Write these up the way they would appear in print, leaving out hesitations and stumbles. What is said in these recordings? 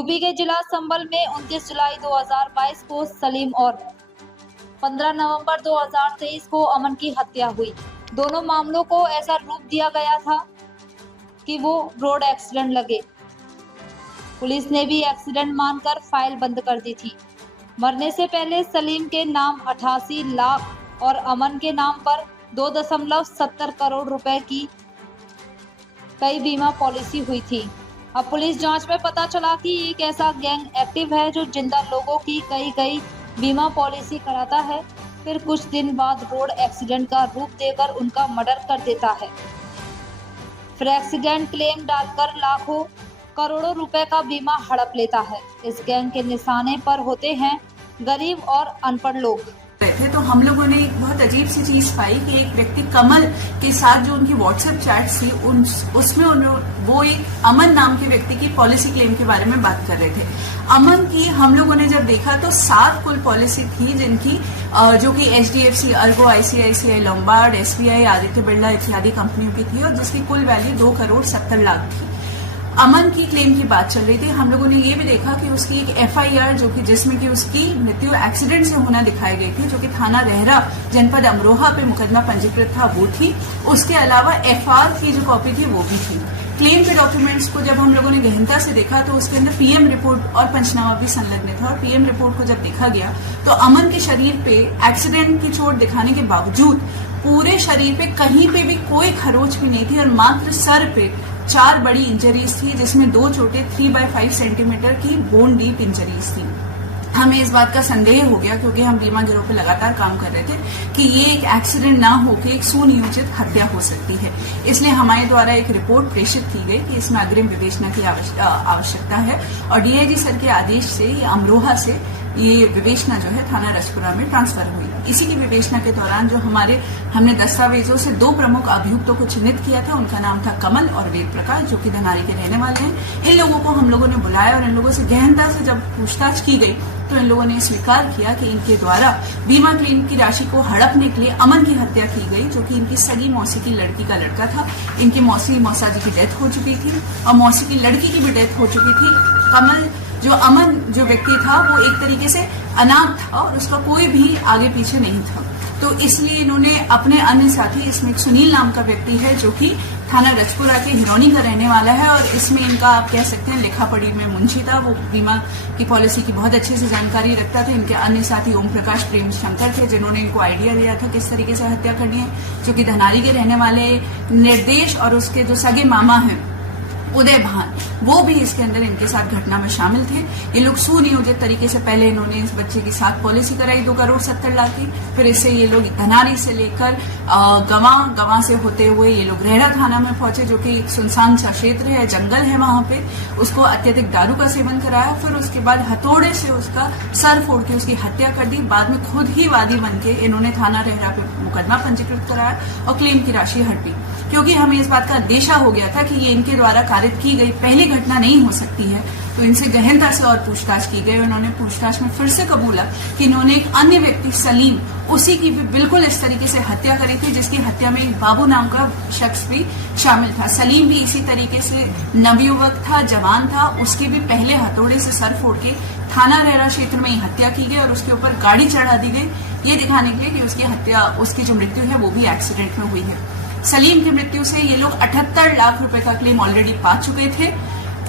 UP के जिला संभल में 29 जुलाई 2022 को सलीम और 15 नवंबर 2023 को अमन की हत्या हुई। दोनों मामलों को ऐसा रूप दिया गया था कि वो रोड एक्सीडेंट लगे। पुलिस ने भी एक्सीडेंट मानकर फाइल बंद कर दी थी। मरने से पहले सलीम के नाम 88 लाख और अमन के नाम पर 2.70 करोड़ रुपए की कई बीमा पॉलिसी हुई थी। अब पुलिस जांच में पता चला कि एक ऐसा गैंग एक्टिव है जो जिंदा लोगों की कई बीमा पॉलिसी कराता है, फिर कुछ दिन बाद रोड एक्सीडेंट का रूप देकर उनका मर्डर कर देता है, फिर एक्सीडेंट क्लेम डालकर लाखों करोड़ों रुपए का बीमा हड़प लेता है। इस गैंग के निशाने पर होते हैं गरीब और अनपढ़ लोग। थे तो हम लोगों ने एक बहुत अजीब सी चीज पाई कि एक व्यक्ति कमल के साथ जो उनकी व्हाट्सएप चैट्स थी उसमें वो एक अमन नाम के व्यक्ति की पॉलिसी क्लेम के बारे में बात कर रहे थे। अमन की हम लोगों ने जब देखा तो 7 कुल पॉलिसी थी जिनकी जो कि HDFC, Ergo, ICICI, Lombard, SBI, Aditya Birla इत्यादि कंपनियों की थी और जिसकी कुल वैल्यू 2,70,00,000 थी। अमन की क्लेम की बात चल रही थी। हम लोगों ने ये भी देखा कि उसकी एक FIR जो कि जिसमें कि उसकी मृत्यु एक्सीडेंट से होना दिखाई गई थी, जो कि थाना रेहरा जनपद अमरोहा पे मुकदमा पंजीकृत था, वो थी। उसके अलावा FR की जो कॉपी थी वो भी थी। क्लेम के डॉक्यूमेंट्स को जब हम लोगों ने गहनता से देखा तो उसके अंदर PM रिपोर्ट और पंचनामा भी संलग्न था। और PM रिपोर्ट को जब देखा गया तो अमन के शरीर पे एक्सीडेंट की चोट दिखाने के बावजूद पूरे शरीर पे कहीं पे भी कोई खरोच भी नहीं थी और मात्र सर पे 4 बड़ी इंजरीज थी, जिसमें 2 चोटें 3/5 सेंटीमीटर की बोन डीप इंजरीज थी। हमें इस बात का संदेह हो गया क्योंकि हम बीमा गिरोह पे लगातार काम कर रहे थे कि ये एक एक्सीडेंट ना होकर एक सुनियोजित हत्या हो सकती है। इसलिए हमारे द्वारा एक रिपोर्ट प्रेषित की गई कि इसमें अग्रिम विवेचना की आवश्यकता है और DIG सर के आदेश से ये अमरोहा से ये विवेचना जो है थाना रजपुरा में ट्रांसफर हुई। इसी की विवेचना के दौरान जो हमने दस्तावेजों से 2 प्रमुख अभियुक्तों को चिन्हित किया था। उनका नाम था कमल और वेद प्रकाश, जो कि धनारी के रहने वाले हैं। इन लोगों को हम लोगों ने बुलाया और इन लोगों से गहनता से जब पूछताछ की गई तो इन लोगों ने स्वीकार किया कि इनके द्वारा बीमा क्लेम की राशि को हड़पने के लिए अमन की हत्या की गई, जो कि इनकी सगी मौसी की लड़की का लड़का था। इनकी मौसा जी की डेथ हो चुकी थी और मौसी की लड़की की भी डेथ हो चुकी थी। कमल अमन जो व्यक्ति था वो एक तरीके से अनाथ था और उसका कोई भी आगे पीछे नहीं था। तो इसलिए इन्होंने अपने अन्य साथी, इसमें एक सुनील नाम का व्यक्ति है जो कि थाना रजपुरा के हिरौनी का रहने वाला है और इसमें इनका आप कह सकते हैं लिखा पढ़ी में मुंशी था। वो बीमा की पॉलिसी की बहुत अच्छे से जानकारी रखता था। इनके अन्य साथी ओम प्रकाश प्रेम शंकर थे जिन्होंने इनको आइडिया दिया था किस तरीके से हत्या करनी है, जो कि धनारी के रहने वाले निर्देश और उसके जो सगे मामा हैं उदय भान, वो भी इसके अंदर इनके साथ घटना में शामिल थे। ये लोग सुनियोजित तरीके से पहले इन्होंने इस बच्चे की साथ पॉलिसी कराई 2,70,00,000 की। फिर इससे ये लोग धनारी से लेकर गवां से होते हुए ये लोग रेहरा थाना में पहुंचे, जो कि एक सुनसान सा क्षेत्र है, जंगल है वहां पे। उसको अत्यधिक दारू का सेवन कराया, फिर उसके बाद हथौड़े से उसका सर फोड़ के उसकी हत्या कर दी। बाद में खुद ही वादी बन के इन्होंने थाना रेहरा पे मुकदमा पंजीकृत कराया और क्लेम की राशि हड़पी, क्योंकि हमें इस बात का अंदेशा हो गया था कि ये इनके द्वारा कारित की गई पहली घटना नहीं हो सकती है। तो इनसे गहनता से और पूछताछ की गई। उन्होंने पूछताछ में फिर से कबूला कि इन्होंने एक अन्य व्यक्ति सलीम, उसी की भी बिल्कुल इस तरीके से हत्या करी थी, जिसकी हत्या में एक बाबू नाम का शख्स भी शामिल था। सलीम भी इसी तरीके से नवयुवक था, जवान था। उसके भी पहले हथौड़े से सर फोड़ के थाना रेहरा क्षेत्र में ही हत्या की गई और उसके ऊपर गाड़ी चढ़ा दी गई, ये दिखाने के लिए कि उसकी जो मृत्यु है वो भी एक्सीडेंट में हुई है। सलीम की मृत्यु से ये लोग 78 लाख रुपए का क्लेम ऑलरेडी पा चुके थे।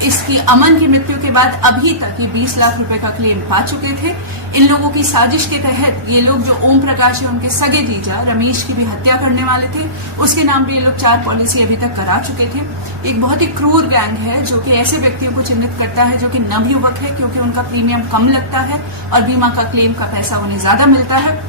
इसकी अमन की मृत्यु के बाद अभी तक ये 20 लाख रुपए का क्लेम पा चुके थे। इन लोगों की साजिश के तहत ये लोग जो ओम प्रकाश है उनके सगे जीजा रमेश की भी हत्या करने वाले थे। उसके नाम पे ये लोग 4 पॉलिसी अभी तक करा चुके थे। एक बहुत ही क्रूर गैंग है जो कि ऐसे व्यक्तियों को चिन्हित करता है जो कि नवयुवक है, क्योंकि उनका प्रीमियम कम लगता है और बीमा का क्लेम का पैसा उन्हें ज्यादा मिलता है।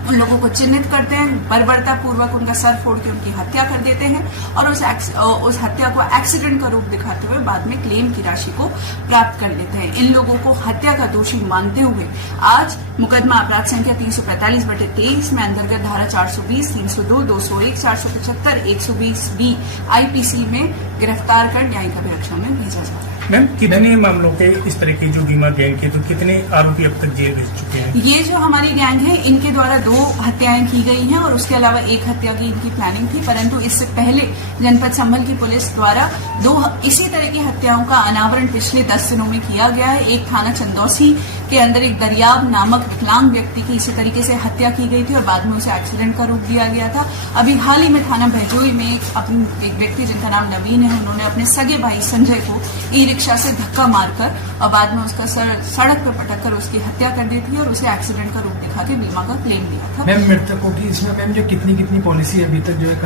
उन लोगों को चिन्हित करते हैं, बर्बरता पूर्वक उनका सर फोड़ के उनकी हत्या कर देते हैं और उस हत्या को एक्सीडेंट का रूप दिखाते हुए बाद में क्लेम की राशि को प्राप्त कर लेते हैं। इन लोगों को हत्या का दोषी मानते हुए आज मुकदमा अपराध संख्या 345/23 में अंतर्गत धारा 420, 302, 201, 475, 120B IPC में गिरफ्तार कर न्यायिक अभिरक्षा में भेजा जा रहा है। मैम कितने मामलों के इस तरह की जो बीमा गैंग के, तो कितने आरोपी अब तक जेल भेज चुके हैं? ये जो हमारी गैंग है इनके द्वारा 2 हत्याएं की गई हैं और उसके अलावा 1 हत्या की इनकी प्लानिंग थी, परंतु इससे पहले जनपद संभल की पुलिस द्वारा 2 इसी तरह की हत्याओं का अनावरण पिछले 10 दिनों में किया गया है। एक थाना चंदौसी के अंदर एक दरियाब नामक विकलांग व्यक्ति की इसी तरीके से हत्या की गई थी और बाद में उसे एक्सीडेंट का रूप दिया गया था। अभी हाल ही में थाना बहजोई में एक व्यक्ति जिनका नाम नवीन है, उन्होंने अपने सगे भाई संजय को ई रिक्शा से धक्का मारकर और बाद में उसका सड़क पर पटक कर उसकी हत्या कर दी थी और उसे एक्सीडेंट का रूप दिखा के बीमा का क्लेम दिया था। मैम मृतकों की इसमें मैम जो कितनी पॉलिसी अभी तक जो है